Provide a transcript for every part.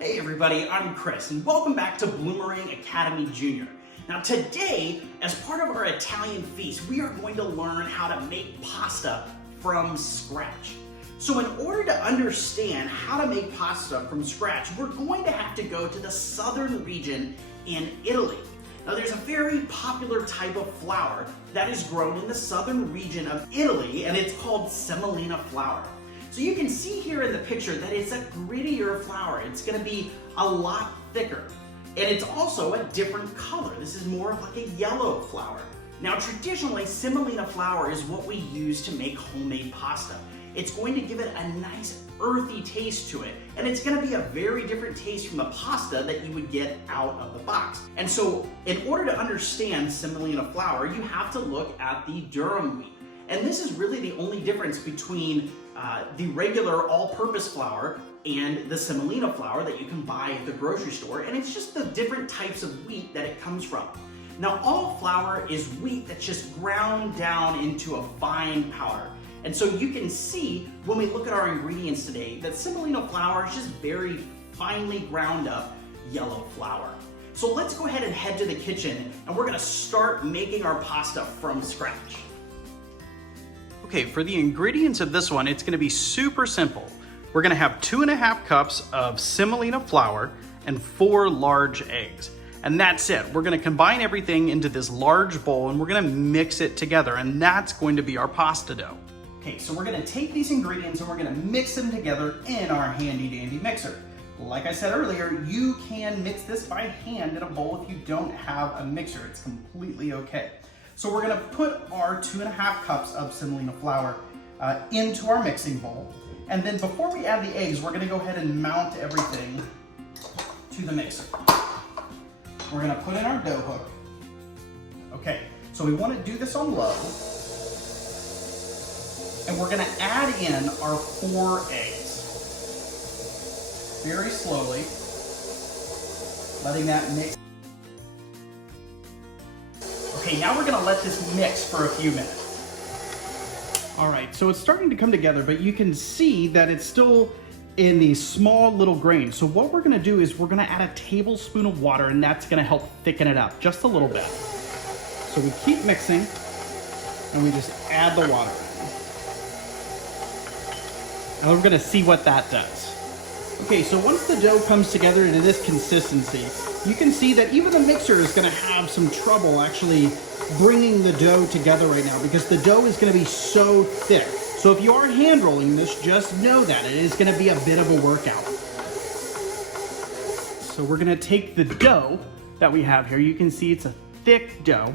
Hey everybody, I'm Chris and welcome back to Bloomerang Academy Junior. Now today, as part of our Italian feast, we are going to learn how to make pasta from scratch. So in order to understand how to make pasta from scratch, we're going to have to go to the southern region in Italy. Now there's a very popular type of flour that is grown in the southern region of Italy, and it's called semolina flour. So you can see here in the picture that it's a grittier flour. It's gonna be a lot thicker. And it's also a different color. This is more of like a yellow flour. Now traditionally, semolina flour is what we use to make homemade pasta. It's going to give it a nice earthy taste to it, and it's gonna be a very different taste from the pasta that you would get out of the box. And so in order to understand semolina flour, you have to look at the durum wheat. And this is really the only difference between the regular all-purpose flour and the semolina flour that you can buy at the grocery store, and it's just the different types of wheat that it comes from. Now, all flour is wheat that's just ground down into a fine powder. And so you can see when we look at our ingredients today that semolina flour is just very finely ground up yellow flour. So let's go ahead and head to the kitchen and we're gonna start making our pasta from scratch. Okay, for the ingredients of this one, it's gonna be super simple. We're gonna have 2.5 cups of semolina flour and 4 large eggs. And that's it. We're gonna combine everything into this large bowl and we're gonna mix it together, and that's going to be our pasta dough. Okay, so we're gonna take these ingredients and we're gonna mix them together in our handy dandy mixer. Like I said earlier, you can mix this by hand in a bowl if you don't have a mixer. It's completely okay. So we're gonna put our 2.5 cups of semolina flour into our mixing bowl. And then before we add the eggs, we're gonna go ahead and mount everything to the mixer. We're gonna put in our dough hook. Okay, so we wanna do this on low. And we're gonna add in our 4 eggs. Very slowly, letting that mix. Okay, now we're gonna let this mix for a few minutes. All right, so it's starting to come together, but you can see that it's still in these small little grains. So what we're gonna do is we're gonna add a tablespoon of water, and that's gonna help thicken it up just a little bit. So we keep mixing, and we just add the water. And we're gonna see what that does. Okay, so once the dough comes together into this consistency, you can see that even the mixer is gonna have some trouble actually bringing the dough together right now because the dough is gonna be so thick. So if you are hand rolling this, just know that it is gonna be a bit of a workout. So we're gonna take the dough that we have here. You can see it's a thick dough.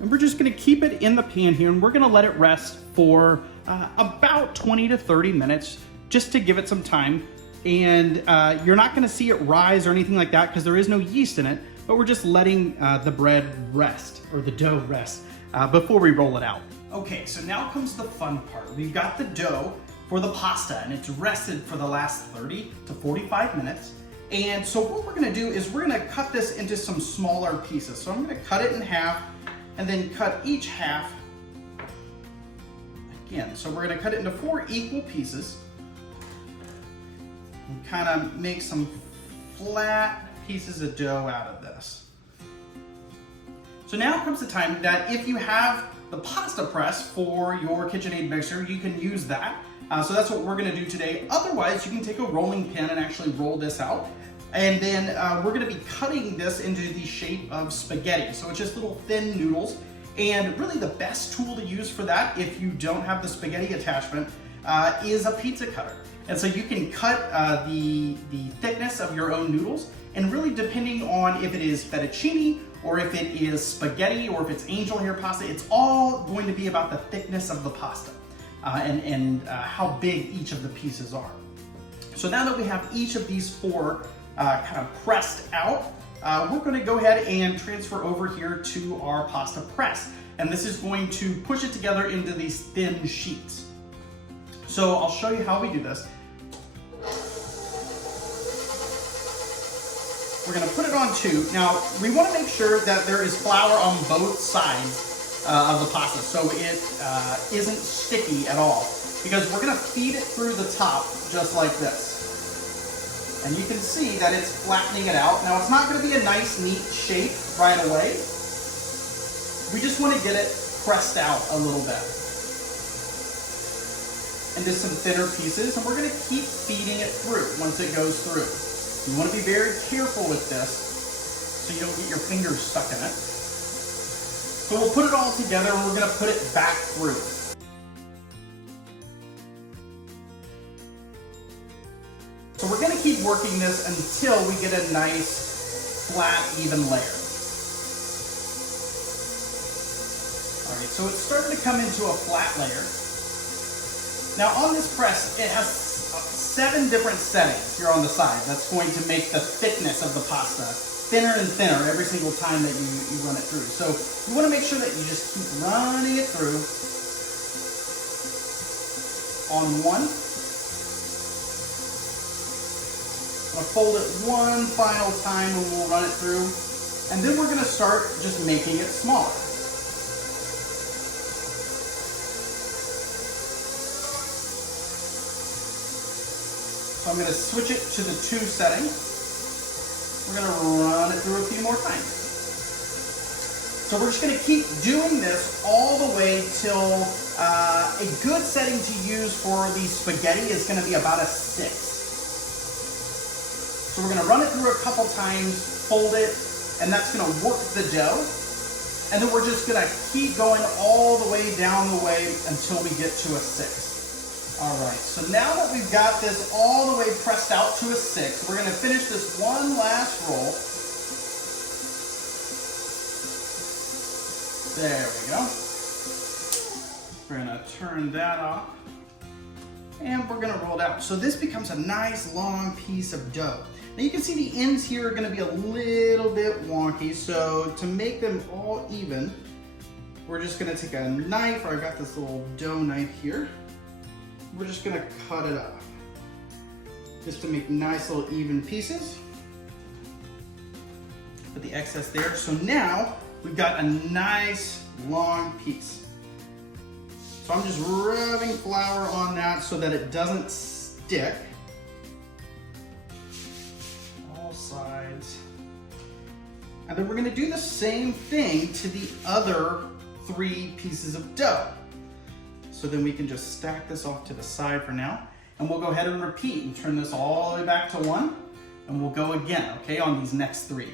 And we're just gonna keep it in the pan here, and we're gonna let it rest for about 20 to 30 minutes just to give it some time. And you're not gonna see it rise or anything like that because there is no yeast in it, but we're just letting the bread rest, or the dough rest, before we roll it out. Okay, so now comes the fun part. We've got the dough for the pasta, and it's rested for the last 30 to 45 minutes. And so what we're gonna do is we're gonna cut this into some smaller pieces. So I'm gonna cut it in half, and then cut each half again. So we're gonna cut it into 4 equal pieces, and kind of make some flat pieces of dough out of this. So now comes the time that if you have the pasta press for your KitchenAid mixer, you can use that. So that's what we're gonna do today. Otherwise, you can take a rolling pin and actually roll this out. And then we're gonna be cutting this into the shape of spaghetti. So it's just little thin noodles. And really the best tool to use for that, if you don't have the spaghetti attachment, is a pizza cutter. And so you can cut the thickness of your own noodles, and really depending on if it is fettuccine, or if it is spaghetti, or if it's angel hair pasta, it's all going to be about the thickness of the pasta and how big each of the pieces are. So now that we have each of these 4 kind of pressed out, we're gonna go ahead and transfer over here to our pasta press. And this is going to push it together into these thin sheets. So I'll show you how we do this. We're gonna put it on 2. Now, we wanna make sure that there is flour on both sides of the pasta so it isn't sticky at all, because we're gonna feed it through the top just like this. And you can see that it's flattening it out. Now it's not going to be a nice, neat shape right away. We just want to get it pressed out a little bit into some thinner pieces, and we're going to keep feeding it through once it goes through. You want to be very careful with this so you don't get your fingers stuck in it. So we'll put it all together and we're going to put it back through. So we're going to keep working this until we get a nice, flat, even layer. All right, so it's starting to come into a flat layer. Now on this press, it has 7 different settings here on the side. That's going to make the thickness of the pasta thinner and thinner every single time that you run it through. So you want to make sure that you just keep running it through on one. I'll fold it one final time and we'll run it through. And then we're going to start just making it smaller. So I'm going to switch it to the 2 setting. We're going to run it through a few more times. So we're just going to keep doing this all the way till a good setting to use for the spaghetti is going to be about a 6. So we're going to run it through a couple times, fold it, and that's going to work the dough. And then we're just going to keep going all the way down the way until we get to a 6. All right, so now that we've got this all the way pressed out to a 6, we're going to finish this one last roll. There we go. We're going to turn that off. And we're going to roll it out. So this becomes a nice long piece of dough. Now you can see the ends here are going to be a little bit wonky. So to make them all even, we're just going to take a knife, or I've got this little dough knife here. We're just going to cut it off just to make nice little even pieces. Put the excess there. So now we've got a nice long piece. So I'm just rubbing flour on that so that it doesn't stick. All sides. And then we're going to do the same thing to the other 3 pieces of dough. So then we can just stack this off to the side for now. And we'll go ahead and repeat and turn this all the way back to 1. And we'll go again, okay, on these next 3.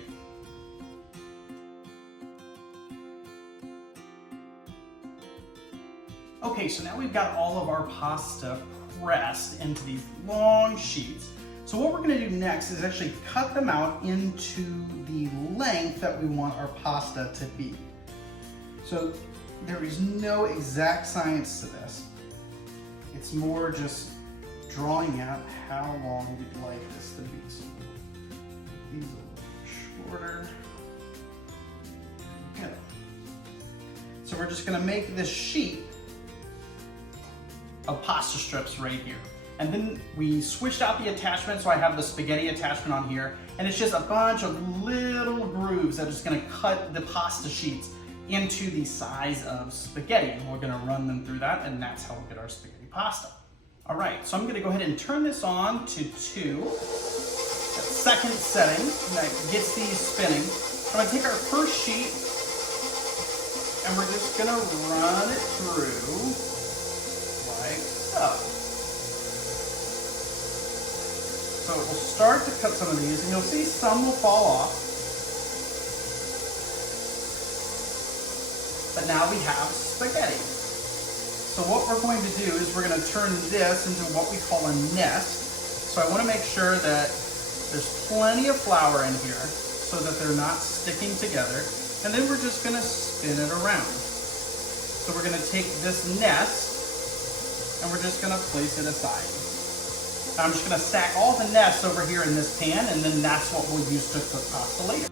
Okay, so now we've got all of our pasta pressed into these long sheets. So what we're going to do next is actually cut them out into the length that we want our pasta to be. So there is no exact science to this. It's more just drawing out how long we'd like this to be. So these a little shorter. There we go. So we're just going to make this sheet of pasta strips right here. And then we switched out the attachment, so I have the spaghetti attachment on here, and it's just a bunch of little grooves that are just going to cut the pasta sheets into the size of spaghetti, and we're going to run them through that, and that's how we get our spaghetti pasta. All right, so I'm going to go ahead and turn this on to 2. That second setting that gets these spinning. So I'm going to take our first sheet, and we're just going to run it through like so. So we'll start to cut some of these, and you'll see some will fall off. But now we have spaghetti. So what we're going to do is we're going to turn this into what we call a nest. So I want to make sure that there's plenty of flour in here so that they're not sticking together. And then we're just going to spin it around. So we're going to take this nest and we're just going to place it aside. Now I'm just going to stack all the nests over here in this pan, and then that's what we'll use to cook pasta later.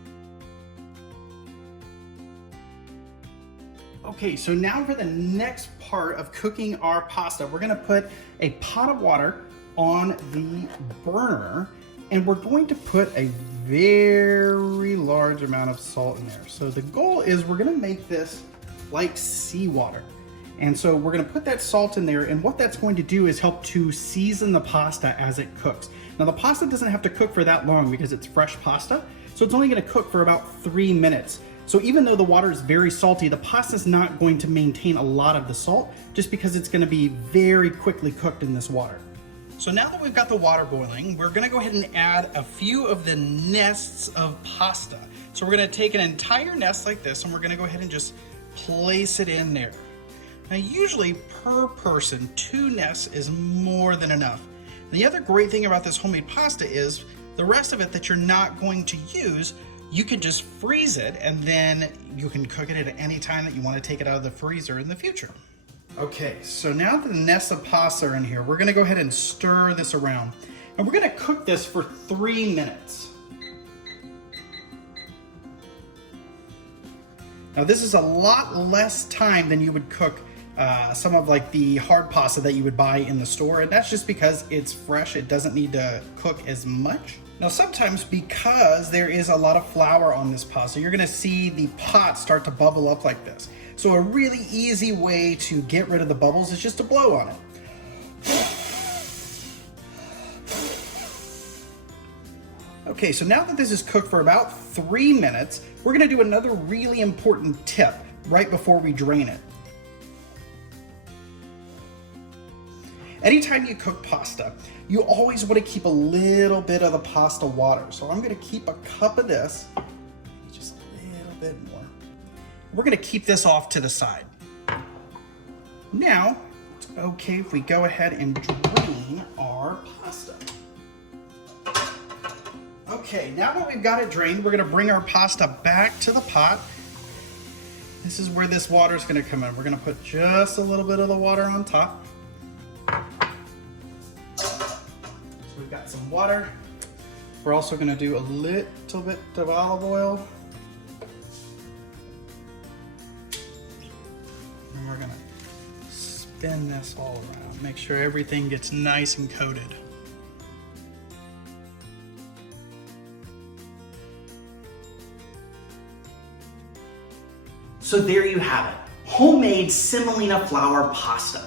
Okay, so now for the next part of cooking our pasta, we're gonna put a pot of water on the burner, and we're going to put a very large amount of salt in there. So the goal is we're gonna make this like seawater. And so we're gonna put that salt in there, and what that's going to do is help to season the pasta as it cooks. Now the pasta doesn't have to cook for that long because it's fresh pasta, so it's only gonna cook for about 3 minutes. So even though the water is very salty, the pasta is not going to maintain a lot of the salt just because it's gonna be very quickly cooked in this water. So now that we've got the water boiling, we're gonna go ahead and add a few of the nests of pasta. So we're gonna take an entire nest like this and we're gonna go ahead and just place it in there. Now usually per person, 2 nests is more than enough. And the other great thing about this homemade pasta is the rest of it that you're not going to use, you can just freeze it and then you can cook it at any time that you want to take it out of the freezer in the future. Okay, so now that the nests of pasta are in here, we're gonna go ahead and stir this around. And we're gonna cook this for 3 minutes. Now this is a lot less time than you would cook some of like the hard pasta that you would buy in the store, and that's just because it's fresh, it doesn't need to cook as much. Now sometimes because there is a lot of flour on this pasta, you're gonna see the pot start to bubble up like this. So a really easy way to get rid of the bubbles is just to blow on it. Okay, so now that this is cooked for about 3 minutes, we're gonna do another really important tip right before we drain it. Anytime you cook pasta, you always want to keep a little bit of the pasta water. So I'm gonna keep a cup of this, just a little bit more. We're gonna keep this off to the side. Now, it's okay if we go ahead and drain our pasta. Okay, now that we've got it drained, we're gonna bring our pasta back to the pot. This is where this water is gonna come in. We're gonna put just a little bit of the water on top. So we've got some water. We're also gonna do a little bit of olive oil. And we're gonna spin this all around. Make sure everything gets nice and coated. So there you have it, homemade semolina flour pasta.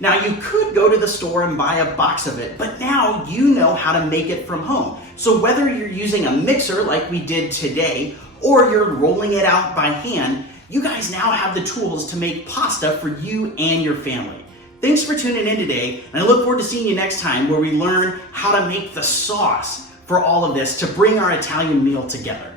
Now you could go to the store and buy a box of it, but now you know how to make it from home. So whether you're using a mixer like we did today, or you're rolling it out by hand, you guys now have the tools to make pasta for you and your family. Thanks for tuning in today, and I look forward to seeing you next time where we learn how to make the sauce for all of this to bring our Italian meal together.